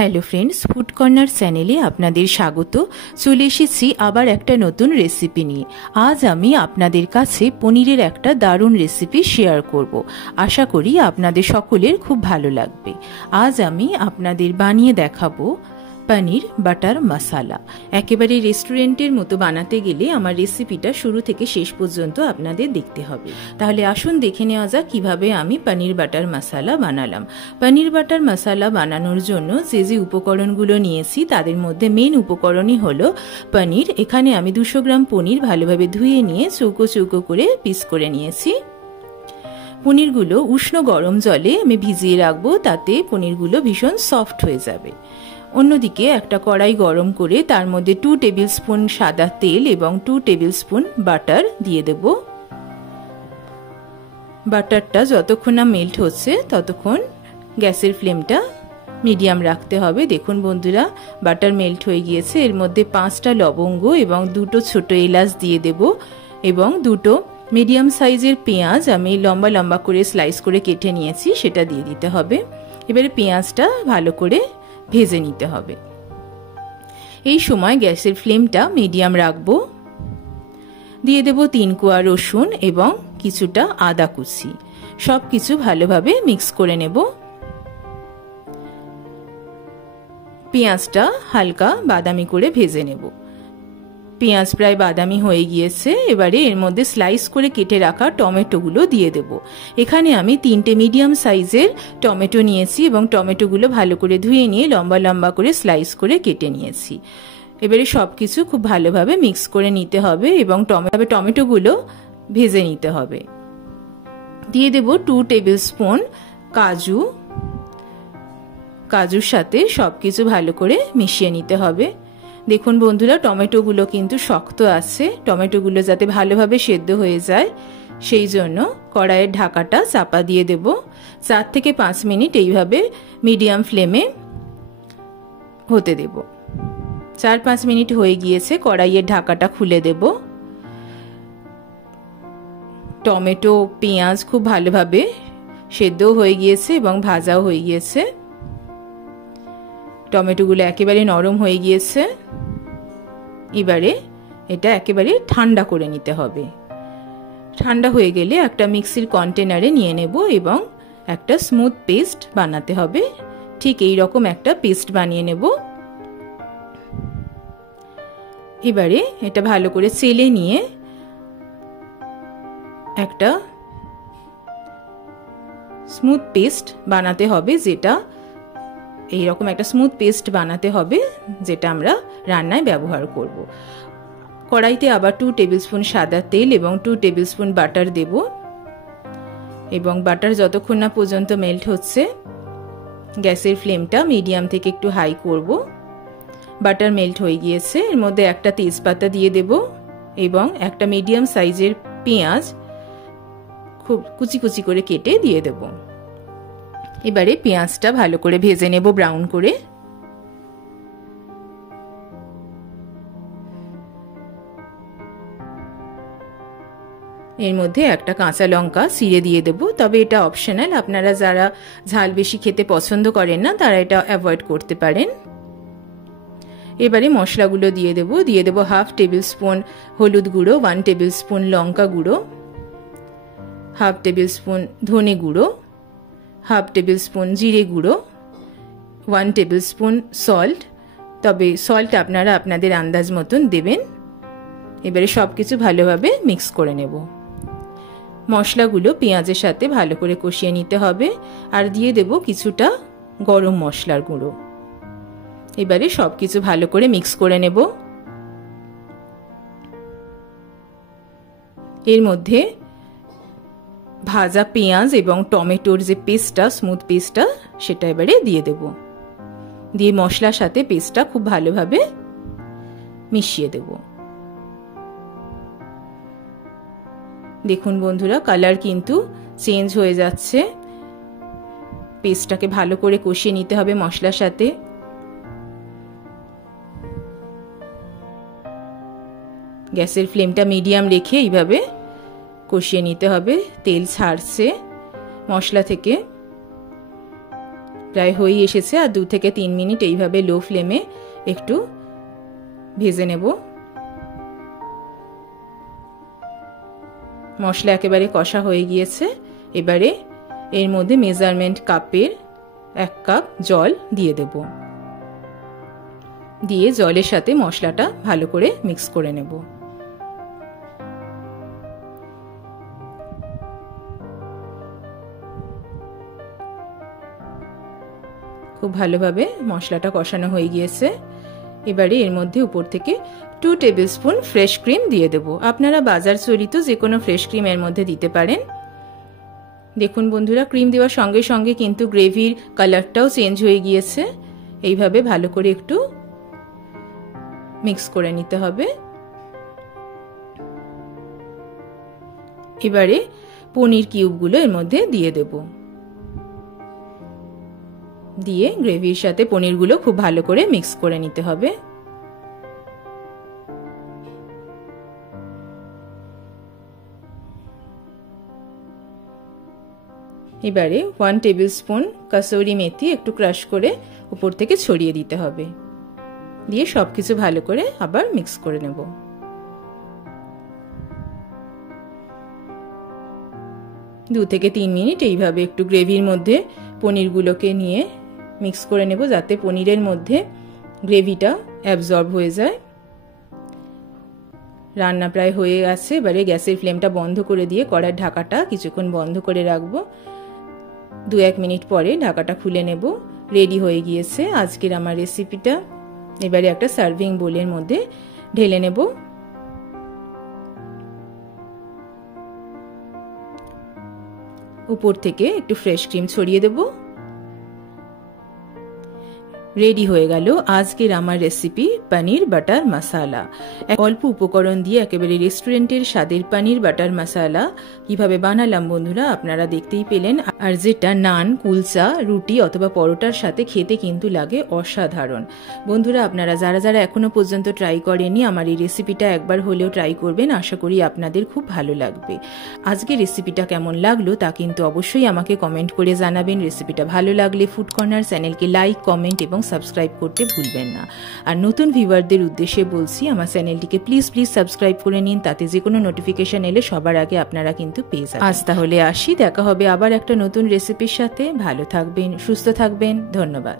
Hello friends, food corner চ্যানেলে আপনাদের স্বাগত। চলে এসেছি আবার একটা নতুন রেসিপি নিয়ে। আজ আমি আপনাদের কাছে পনিরের একটা দারুণ রেসিপি শেয়ার করব। আশা করি আপনাদের সকলের খুব ভালো লাগবে। আজ আমি আপনাদের বানিয়ে দেখাবো পনির বাটার মশালা। একেবারে রেস্টুরেন্টের মতো বানাতে গেলে আমার রেসিপিটা শুরু থেকে শেষ পর্যন্ত আপনাদের দেখতে হবে। তাহলে আসুন দেখে নেওয়া যাক কিভাবে আমি পনির বাটার মশালা বানালাম। পনির বাটার মশালা বানানোর জন্য যে যে উপকরণগুলো নিয়েছি তাদের মধ্যে মেন উপকরণই হলো পনির। এখানে আমি 200 গ্রাম পনির ভালোভাবে ধুয়ে নিয়ে চৌকো চৌকো করে পিস করে নিয়েছি। পনিরগুলো উষ্ণ গরম জলে আমি ভিজিয়ে রাখবো, তাতে পনিরগুলো ভীষণ সফট হয়ে যাবে। অন্যদিকে একটা কড়াই গরম করে তার মধ্যে 2 টেবিল স্পুন সাদা তেল এবং 2 টেবিল স্পুন বাটার দিয়ে দেব। বাটারটা যতক্ষণ না মেল্ট হচ্ছে ততক্ষণ গ্যাসের ফ্লেমটা মিডিয়াম রাখতে হবে। দেখুন বন্ধুরা, বাটার মেল্ট হয়ে গিয়েছে। এর মধ্যে 5টা লবঙ্গ এবং 2টো ছোট এলাচ দিয়ে দেব এবং 2টো মিডিয়াম সাইজের পেঁয়াজ আমি লম্বা লম্বা করে স্লাইস করে কেটে নিয়েছি, সেটা দিয়ে দিতে হবে। এবারে পেঁয়াজটা ভালো করে ভেজে নিতে হবে। এই সময় গ্যাসের ফ্লেমটা মিডিয়াম রাখবো। দিয়ে দেব 3 কোয়া রসুন এবং কিছুটা আদা কুচি। সব কিছু ভালোভাবে মিক্স করে নেব। পেঁয়াজটা হালকা বাদামি করে ভেজে নেব। পেঁয়াজ প্রায় বাদামি হয়ে গিয়েছে। এবারে এর মধ্যে স্লাইস করে কেটে রাখা টমেটোগুলো দিয়ে দেব। এখানে আমি 3টে মিডিয়াম সাইজের টমেটো নিয়েছি এবং টমেটোগুলো ভালো করে ধুয়ে নিয়ে লম্বা লম্বা করে স্লাইস করে কেটে নিয়েছি। এবারে সব কিছু খুব ভালোভাবে মিক্স করে নিতে হবে এবং টমেটোগুলো ভেজে নিতে হবে। দিয়ে দেব 2 টেবিল স্পুন কাজু। কাজুর সাথে সব কিছু ভালো করে মিশিয়ে নিতে হবে। দেখুন বন্ধুরা, টমেটোগুলো কিন্তু শক্ত আছে। টমেটোগুলো যাতে ভালোভাবে সেদ্ধ হয়ে যায় সেই জন্য কড়াইয়ের ঢাকাটা চাপা দিয়ে দেব। 4 থেকে 5 মিনিট এইভাবে মিডিয়াম ফ্লেমে হতে দেব। 4-5 মিনিট হয়ে গিয়েছে। কড়াইয়ের ঢাকাটা খুলে দেব। টমেটো পেঁয়াজ খুব ভালোভাবে সেদ্ধও হয়ে গিয়েছে এবং ভাজাও হয়ে গিয়েছে। টমেটোগুলো একেবারে নরম হয়ে গিয়েছে। এবারে এটা একেবারে ঠান্ডা করে নিতে হবে। ঠান্ডা হয়ে গেলে একটা মিক্সির কন্টেনারে নিয়ে নেব এবং একটা স্মুথ পেস্ট বানাতে হবে। ঠিক এই রকম একটা পেস্ট বানিয়ে নেব। এবারে এটা ভালো করে চেলে নিয়ে একটা স্মুথ পেস্ট বানাতে হবে, যেটা এইরকম একটা স্মুথ পেস্ট বানাতে হবে যেটা আমরা রান্নায় ব্যবহার করব। কড়াইতে আবার 2 টেবিল স্পুন সাদা তেল এবং 2 টেবিল স্পুন বাটার দেব এবং বাটার যতক্ষণ না পর্যন্ত মেল্ট হচ্ছে গ্যাসের ফ্লেমটা মিডিয়াম থেকে একটু হাই করব। বাটার মেল্ট হয়ে গিয়েছে। এর মধ্যে একটা তেজপাতা দিয়ে দেব এবং একটা মিডিয়াম সাইজের পেঁয়াজ খুব কুচি কুচি করে কেটে দিয়ে দেব। এবারে পেঁয়াজটা ভালো করে ভেজে নেব ব্রাউন করে। এর মধ্যে একটা কাঁচা লঙ্কা চিড়ে দিয়ে দেব, তবে এটা অপশনাল। আপনারা যারা ঝাল বেশি খেতে পছন্দ করেন না তারা এটা অ্যাভয়েড করতে পারেন। এবারে মশলাগুলো দিয়ে দেব। 1/2 টেবিল স্পুন হলুদ গুঁড়ো, 1 টেবিল স্পুন লঙ্কা গুঁড়ো, 1/2 টেবিল স্পুন ধনে গুঁড়ো, 1/2 টেবিল স্পুন জিরে গুঁড়ো, 1 টেবিল স্পুন সল্ট। তবে সল্ট আপনারা আপনাদের আন্দাজ মতন দেবেন। এবারে সব কিছু ভালোভাবে মিক্স করে নেব। মশলাগুলো পেঁয়াজের সাথে ভালো করে কষিয়ে নিতে হবে। আর দিয়ে দেব কিছুটা গরম মশলার গুঁড়ো। এবারে সব কিছু ভালো করে মিক্স করে নেব। এর মধ্যে ভাজা পেঁয়াজ এবং টমেটোর যে পেস্টটা, স্মুথ পেস্টটা, সেটা এবারে দিয়ে দেব। দিয়ে মশলার সাথে পেস্টটা খুব ভালোভাবে মিশিয়ে দেব। দেখুন বন্ধুরা, কালার কিন্তু চেঞ্জ হয়ে যাচ্ছে। পেস্টটাকে ভালো করে কষিয়ে নিতে হবে মশলার সাথে। গ্যাসের ফ্লেমটা মিডিয়াম রেখে এইভাবে কষিয়ে নিতে হবে। তেল ছাড়ছে মশলা থেকে। প্রায় হয়েই এসেছে, আর 2 থেকে 3 মিনিট এইভাবে লো ফ্লেমে একটু ভেজে নেব। মশলা একেবারে কষা হয়ে গিয়েছে। এবারে এর মধ্যে মেজারমেন্ট কাপের 1 কাপ জল দিয়ে দেব। দিয়ে জলের সাথে মশলাটা ভালো করে মিক্স করে নেব। খুব ভালোভাবে মশলাটা কষানো হয়ে গিয়েছে। এবারে এর মধ্যে উপর থেকে 2 টেবিলস্পুন ফ্রেশ ক্রিম দিয়ে দেব। আপনারা বাজার চলিত যে কোনো ফ্রেশ ক্রিম এর মধ্যে দিতে পারেন। দেখুন বন্ধুরা, ক্রিম দেওয়ার সঙ্গে সঙ্গে কিন্তু গ্রেভির কালারটাও চেঞ্জ হয়ে গিয়েছে। এইভাবে ভালো করে একটু মিক্স করে নিতে হবে। এবারে পনির কিউবগুলো এর মধ্যে দিয়ে দেব। দিয়ে গ্রেভির সাথে পনিরগুলো খুব ভালো করে মিক্স করে নিতে হবে। এবারে 1 টেবিলস্পুন কাসুরি মেথি একটু ক্রাশ করে উপর থেকে ছড়িয়ে দিতে হবে। দিয়ে সবকিছু ভালো করে আবার মিক্স করে নেব। দু থেকে 3 মিনিট এইভাবে একটু গ্রেভির মধ্যে পনিরগুলোকে নিয়ে মিক্স করে নেব, যাতে পনিরের মধ্যে গ্রেভিটা অ্যাবজর্ব হয়ে যায়। রান্না প্রায় হয়ে গেছে। এবারে গ্যাসের ফ্লেমটা বন্ধ করে দিয়ে কড়ার ঢাকাটা কিছুক্ষণ বন্ধ করে রাখবো। 2-1 মিনিট পরে ঢাকাটা খুলে নেব। রেডি হয়ে গিয়েছে আজকের আমার রেসিপিটা। এবারে একটা সার্ভিং বোলের মধ্যে ঢেলে নেব। উপর থেকে একটু ফ্রেশ ক্রিম ছড়িয়ে দেব। রেডি হয়ে গেল আজকের আমার রেসিপি পনির বাটার মশালা। অল্প উপকরণ দিয়ে একেবারে রেস্টুরেন্টের স্বাদের পনির বাটার মশালা কিভাবে বানালাম বন্ধুরা আপনারা দেখতেই পেলেন। আর যেটা নান, কুলচা, রুটি অথবা পরোটার সাথে খেতে কিন্তু লাগে অসাধারণ। বন্ধুরা আপনারা যারা যারা এখনো পর্যন্ত ট্রাই করেনি আমার এই রেসিপিটা একবার হলেও ট্রাই করবেন। আশা করি আপনাদের খুব ভালো লাগবে। আজকে রেসিপিটা কেমন লাগলো তা কিন্তু অবশ্যই আমাকে কমেন্ট করে জানাবেন। রেসিপিটা ভালো লাগলে ফুড কর্নার চ্যানেলকে লাইক, কমেন্ট এবং সাবস্ক্রাইব করতে ভুলবেন না। আর নতুন ভিউয়ারদের উদ্দেশ্যে বলছি আমার চ্যানেলটিকে প্লিজ সাবস্ক্রাইব করে নিন, তাতে যে কোনো নোটিফিকেশন এলে সবার আগে আপনারা কিন্তু পেয়ে যাবেন। আজ তাহলে আসি, দেখা হবে আবার একটা নতুন রেসিপির সাথে। ভালো থাকবেন, সুস্থ থাকবেন, ধন্যবাদ।